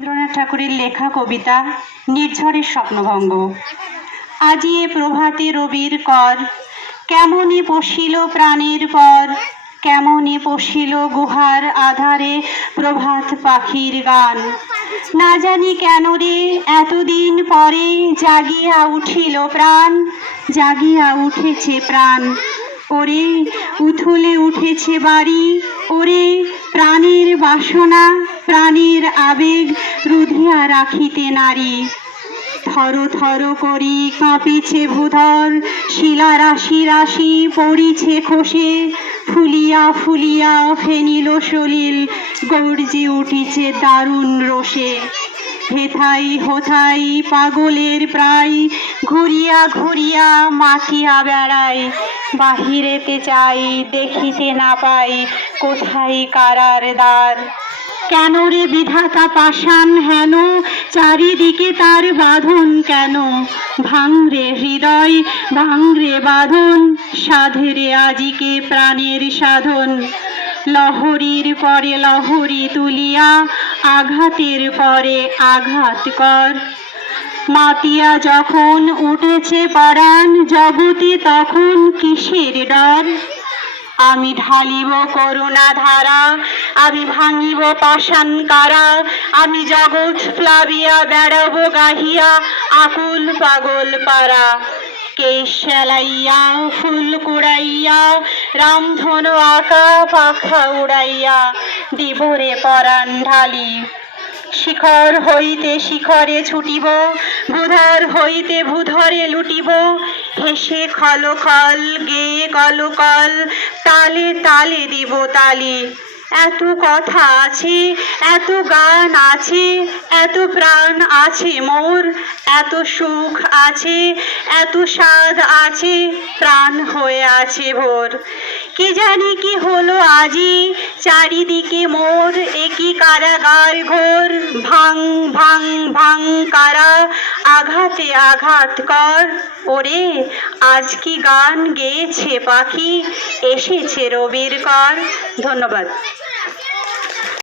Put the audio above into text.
রবীন্দ্রনাথ ঠাকুরের লেখা কবিতা নির্ঝরের স্বপ্নভঙ্গ। আজি এ প্রভাতে রবির কর, কেমনে পশিল প্রাণের পর, কেমনে পশিল গুহার আধারে প্রভাত পাখির গান। না জানি কেন রে এতদিন পরে জাগিয়া উঠিল প্রাণ, জাগিয়া উঠেছে প্রাণ। ওরে উথলে উঠেছে বাড়ি, ওরে প্রাণের বাসনা, প্রাণের আবেগ রুধিয়া রাখিতে নারী। থর থর করি কাঁপিছে ভূধর, শিলা রাশি রাশি পড়িছে খসে, ফুলিয়া ফুলিয়া ফেনিল সলিল গর্জে উঠিছে দারুণ রোষে। হেথাই হোথাই পাগলের প্রায় ঘুরিয়া ঘুরিয়া মাতিয়া বেড়ায়, বাহিরেতে চাই দেখিতে না পাই কোথায় কারার দ্বার। কেন রে বিধাতা পাষাণ হেন, চারিদিকে তার বাঁধন কেন? ভাঙরে হৃদয় ভাঙরে বাঁধন, সাধেরে আজিকে প্রাণের সাধন। লহরীর পরে লহরী তুলিয়া আঘাতের পরে আঘাত কর। মাতিয়া যখন উঠেছে পরাণ জগতে তখন কিসের ডর? আমি ঢালিব করুণা ধারা, আমি ভাঙিব পাষাণ কারা, আমি জগৎ প্লাবিয়া বেড়াবো গাহিয়া আকুল পাগল পারা। কেশ সেলাইয়া ফুল কুড়াইয়া রামধনু আঁকা পাখা উড়াইয়া দিবরে পরাণ ঢালি। শিখর হইতে শিখরে ছুটিব, ভূধর হইতে ভূধরে লুটিব। হেসে খলখল গেয়ে কলকল, তালে তালে দিব তালি। এত কথা আছে, এত গান আছে, এত প্রাণ আছে মোর, এত সুখ আছে, এত স্বাদ আছে, প্রাণ হয়ে আছে ভোর। কি জানি কি হলো আজি চারিদিকে মোর, একই কারাগার ঘোর। ভাঙ ভাঙ ভাঙ কারা, আঘাতে আঘাত কর। ওরে আজ কি গান গেয়েছে পাখি, এসেছে রবির কর। ধন্যবাদ।